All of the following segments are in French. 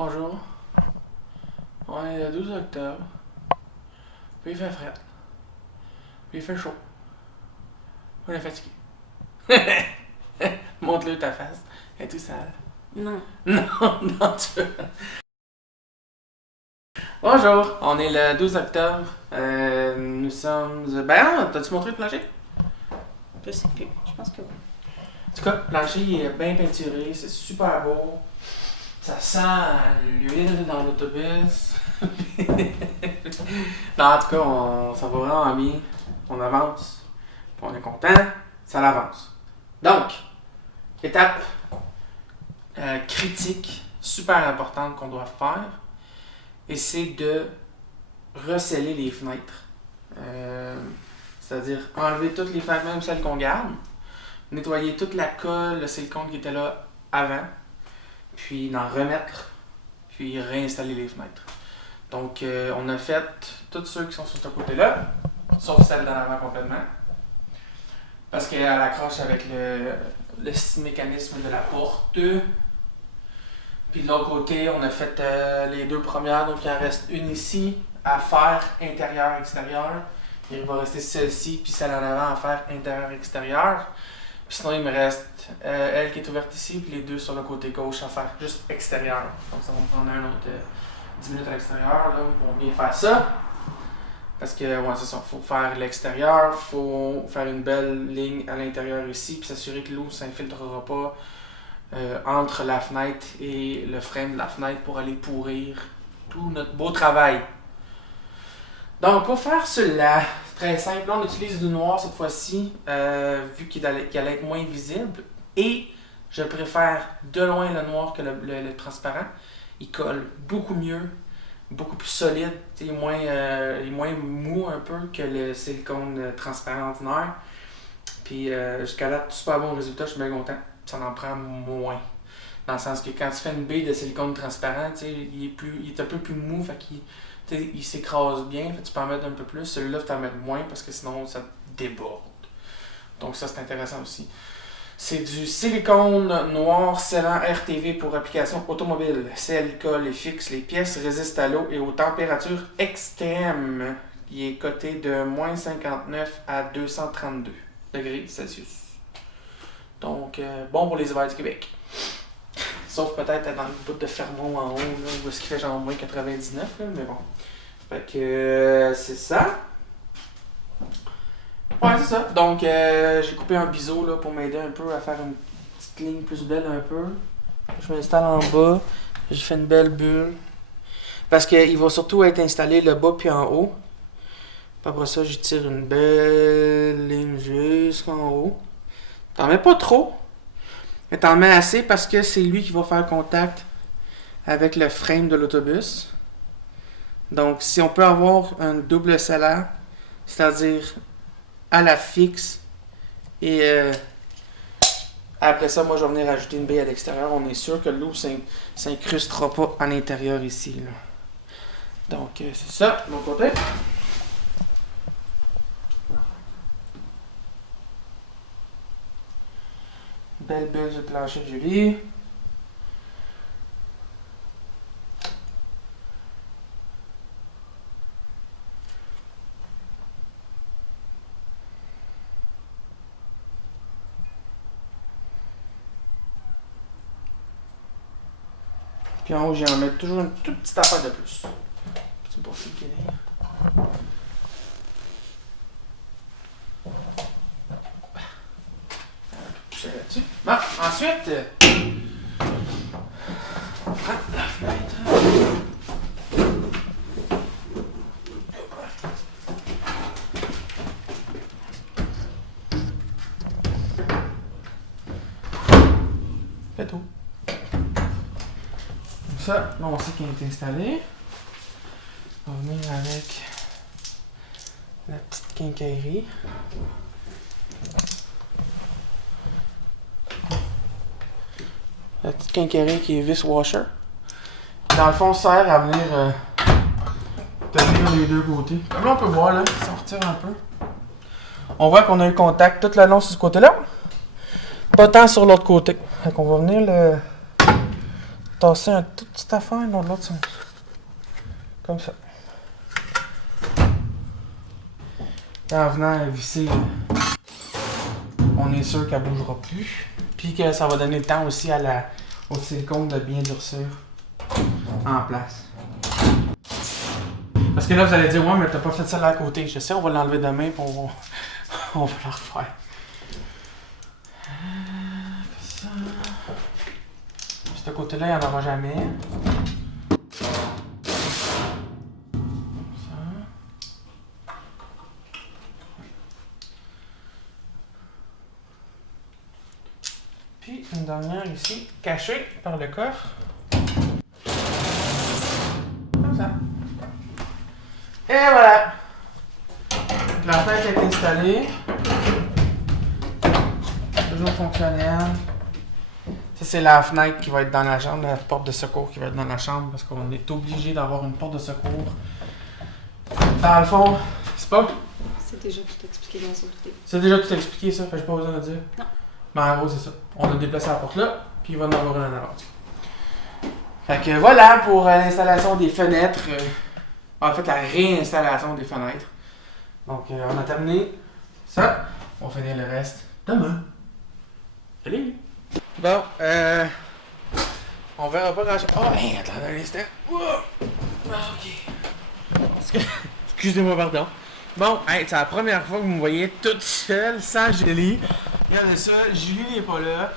Bonjour. On est le 12 octobre. Puis il fait frais. Puis il fait chaud. On est fatigué. Montre-le ta face. Elle est tout sale. Non. Non, non, tu veux. Bonjour, on est le 12 octobre. Nous sommes. Ben, t'as-tu montré le plancher? Je sais plus. Je pense que oui. En tout cas, le plancher il est bien peinturé, c'est super beau. Ça sent l'huile dans l'autobus. Non, en tout cas, ça va vraiment bien. On avance. Puis on est content. Ça avance. Donc, étape critique, super importante qu'on doit faire. Et c'est de recéler les fenêtres. C'est-à-dire enlever toutes les fenêtres, même celles qu'on garde. Nettoyer toute la colle, le silicone qui était là avant. Puis en remettre. Puis réinstaller les fenêtres. Donc, on a fait tous ceux qui sont sur ce côté-là, sauf celle d'en avant complètement. Parce qu'elle accroche avec le mécanisme de la porte. Puis de l'autre côté, on a fait les deux premières, donc il en reste une ici à faire intérieur-extérieur. Il va rester celle-ci, puis celle en avant à faire intérieur-extérieur. Puis sinon, il me reste elle qui est ouverte ici, puis les deux sur le côté gauche à faire juste extérieur. Donc ça va me prendre un autre 10 minutes à l'extérieur là, pour bien faire ça. Parce que, ouais, c'est ça, il faut faire l'extérieur, il faut faire une belle ligne à l'intérieur ici, puis s'assurer que l'eau ne s'infiltrera pas entre la fenêtre et le frame de la fenêtre pour aller pourrir tout notre beau travail. Donc, pour faire cela, c'est très simple. Là, on utilise du noir cette fois-ci, vu qu'il allait être moins visible. Et je préfère de loin le noir que le transparent. Il colle beaucoup mieux, beaucoup plus solide. Il est moins mou un peu que le silicone transparent ordinaire. Puis jusqu'à là, super bon résultat, je suis bien content. Ça en prend moins. Dans le sens que quand tu fais une baie de silicone transparent, il est un peu plus mou, fait qu'il s'écrase bien, fait tu peux en mettre un peu plus. Celui-là, tu peux en mettre moins parce que sinon ça déborde. Donc ça, c'est intéressant aussi. C'est du silicone noir scellant RTV pour application automobile. Scelle, colle et fixe. Les pièces résistent à l'eau et aux températures extrêmes. Il est coté de moins 59 à 232 degrés Celsius. Donc, bon pour les hivers du Québec. Sauf peut-être dans le bout de Fermont en haut, là, où est-ce qu'il fait genre moins 99, là, mais bon. Fait que c'est ça. Ouais, c'est ça. Donc, j'ai coupé un biseau là, pour m'aider un peu à faire une petite ligne plus belle un peu. Je m'installe en bas. J'ai fait une belle bulle. Parce qu'il va surtout être installé le bas puis en haut. Puis après ça, j'y tire une belle ligne jusqu'en haut. T'en mets pas trop, mais t'en mets assez parce que c'est lui qui va faire contact avec le frame de l'autobus. Donc, si on peut avoir un double scellage, c'est-à-dire à la fixe, et après ça, moi, je vais venir rajouter une baie à l'extérieur. On est sûr que l'eau ne s'incrustera pas à l'intérieur ici. Là. Donc, c'est ça, de mon côté. Belle bulle sur le plancher de Julie. Puis en haut, j'en mets toujours une toute petite affaire de plus. C'est pour ça qu'il est. Pousser là-dessus. Bon, ensuite, on prend la fenêtre. Fait tout. Ça, là, on sait qu'il est installé. On va venir avec la petite quincaillerie. La petite quincaillerie qui est vis washer. Dans le fond, sert à venir tenir les deux côtés. Comme là, on peut voir, là, si on retire un peu. On voit qu'on a eu contact tout le long sur ce côté-là. Pas tant sur l'autre côté. Fait qu'on va venir tasser un tout petit affaire dans l'autre sens. Comme ça. En venant à visser, on est sûr qu'elle bougera plus. Puis que ça va donner le temps aussi au silicone de bien durcir en place. Parce que là, vous allez dire, ouais, mais t'as pas fait ça là à côté. Je sais, on va l'enlever demain et on va la refaire. Ça. Ce côté-là, il n'y en aura jamais. Ça. Puis une dernière ici, cachée par le coffre. Comme ça. Et voilà! La fenêtre est installée. Toujours fonctionnelle. Ça, c'est la fenêtre qui va être dans la chambre, la porte de secours qui va être dans la chambre parce qu'on est obligé d'avoir une porte de secours. Dans le fond, c'est pas. C'est déjà tout expliqué dans les autres vidéos. C'est déjà tout expliqué, ça, fait que j'ai pas besoin de dire. Non. Mais en gros, c'est ça. On a déplacé la porte là, puis il va en avoir une en avant. Fait que voilà pour l'installation des fenêtres. En fait, la réinstallation des fenêtres. Donc, on a terminé ça. On va finir le reste demain. Salut! Bon, on verra pas grand chose. Oh, hey, attends un instant. Ok. Excusez-moi, pardon. Bon, hey, c'est la première fois que vous me voyez toute seule, sans Julie. Regardez ça, Julie n'est pas là.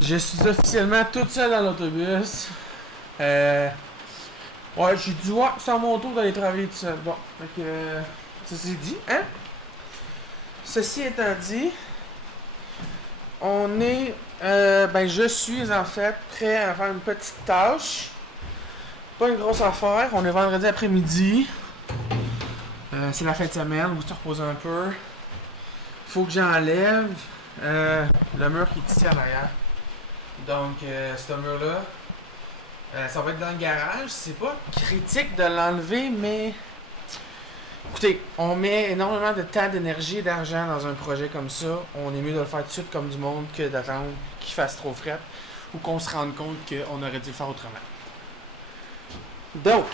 Je suis officiellement toute seule dans l'autobus. Ouais, j'ai dit, ouais, c'est à mon tour d'aller travailler tout seul. Bon, fait que, ceci dit, hein? Ceci étant dit, on est, je suis en fait prêt à faire une petite tâche. Pas une grosse affaire, on est vendredi après-midi. C'est la fin de semaine, on va se reposer un peu. Faut que j'enlève le mur qui est ici à l'arrière. Donc, ce mur-là, ça va être dans le garage. C'est pas critique de l'enlever, mais écoutez, on met énormément de temps, d'énergie et d'argent dans un projet comme ça. On est mieux de le faire tout de suite comme du monde que d'attendre qu'il fasse trop fret ou qu'on se rende compte qu'on aurait dû le faire autrement. Donc,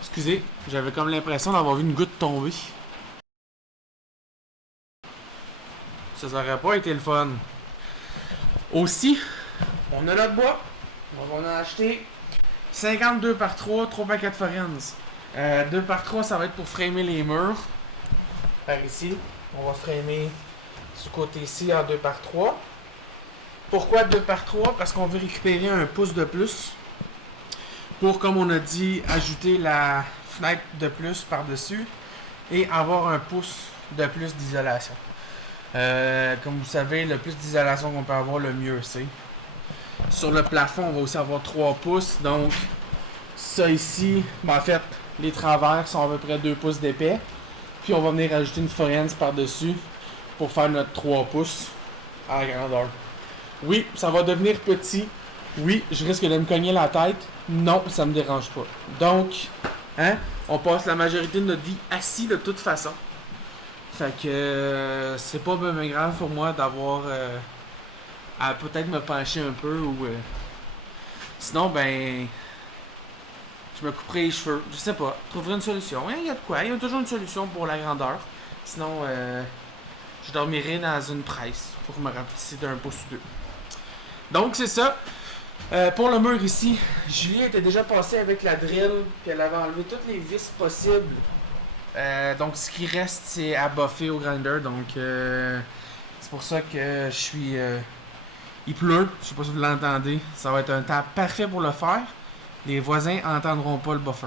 excusez, j'avais comme l'impression d'avoir vu une goutte tomber. Ça aurait pas été le fun. Aussi, on a notre bois. On a acheté 52 par 3, 3 paquets de Forenz. 2 par 3, ça va être pour framer les murs. Par ici, on va framer ce côté-ci en 2 par 3. Pourquoi 2 par 3? Parce qu'on veut récupérer un pouce de plus. Pour, comme on a dit, ajouter la fenêtre de plus par-dessus. Et avoir un pouce de plus d'isolation. Comme vous savez, le plus d'isolation qu'on peut avoir, le mieux c'est. Sur le plafond, on va aussi avoir 3 pouces. Donc, ça ici, en fait, les travers sont à peu près 2 pouces d'épais. Puis, on va venir ajouter une Forenz par-dessus pour faire notre 3 pouces à la grandeur. Oui, ça va devenir petit. Oui, je risque de me cogner la tête. Non, ça me dérange pas. Donc, hein, on passe la majorité de notre vie assis de toute façon. Fait que c'est pas bien grave pour moi d'avoir à peut-être me pencher un peu ou sinon ben je me couperai les cheveux, je sais pas, trouverai une solution. Il y a de quoi, il y a toujours une solution pour la grandeur. Sinon je dormirai dans une presse pour me rapetisser d'un pouce ou deux. Donc c'est ça. Pour le mur ici, Julie était déjà passée avec la drill puis elle avait enlevé toutes les vis possibles. Donc ce qui reste c'est à buffer au grinder, donc c'est pour ça que je suis il pleut, je sais pas si vous l'entendez, ça va être un temps parfait pour le faire. Les voisins entendront pas le buffer.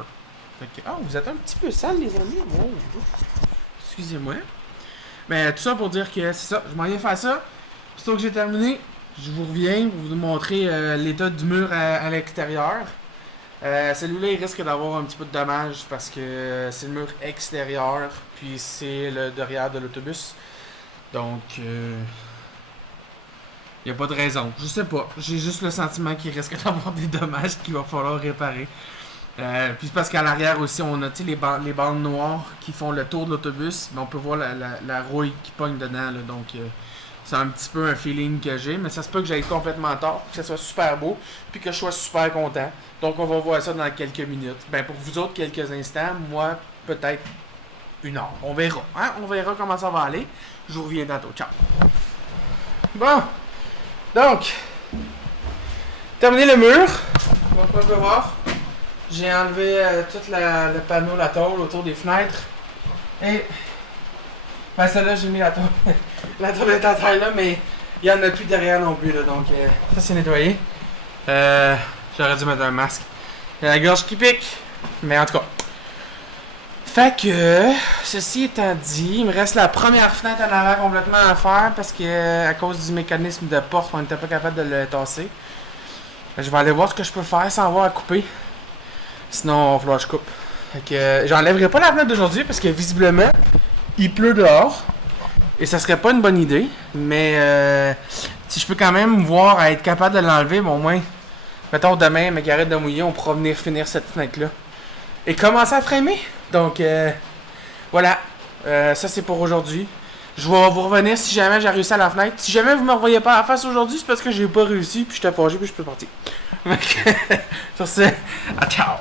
Fait que, vous êtes un petit peu sale les amis, oh, excusez-moi. Mais tout ça pour dire que c'est ça, je m'en viens faire ça. Plutôt que j'ai terminé, je vous reviens pour vous montrer l'état du mur à l'extérieur. Celui-là, il risque d'avoir un petit peu de dommages parce que c'est le mur extérieur, puis c'est le derrière de l'autobus. Donc, il n'y a pas de raison. Je sais pas. J'ai juste le sentiment qu'il risque d'avoir des dommages qu'il va falloir réparer. Puis c'est parce qu'à l'arrière aussi, on a les bandes noires qui font le tour de l'autobus, mais on peut voir la rouille qui pogne dedans. Là, donc, C'est un petit peu un feeling que j'ai, mais ça se peut que j'aille complètement tort, que ça soit super beau, puis que je sois super content. Donc on va voir ça dans quelques minutes. Ben pour vous autres, quelques instants, moi, peut-être 1 heure. On verra, hein? On verra comment ça va aller. Je vous reviens tantôt. Ciao! Bon, donc, terminé le mur. On peut voir. J'ai enlevé tout le panneau, la tôle autour des fenêtres. Et, ben celle-là, j'ai mis la tôle. La tôle est à taille là, mais il n'y en a plus derrière non plus. Là, donc, ça c'est nettoyé. J'aurais dû mettre un masque. Il y a la gorge qui pique. Mais en tout cas. Fait que, ceci étant dit, il me reste la première fenêtre en avant complètement à faire parce que à cause du mécanisme de porte, on n'était pas capable de le tasser. Je vais aller voir ce que je peux faire sans avoir à couper. Sinon, il va falloir que je coupe. Fait que, j'enlèverai pas la fenêtre d'aujourd'hui parce que visiblement, il pleut dehors. Et ça serait pas une bonne idée. Mais si je peux quand même voir à être capable de l'enlever, bon, au moins, mettons demain, mais qu'il arrête de mouiller, on pourra venir finir cette fenêtre-là. Et commencer à framer. Donc, voilà. Ça, c'est pour aujourd'hui. Je vais vous revenir si jamais j'ai réussi à la fenêtre. Si jamais vous me revoyez pas en face aujourd'hui, c'est parce que j'ai pas réussi, puis j'étais fâché, puis je peux partir. Sur ce, ciao!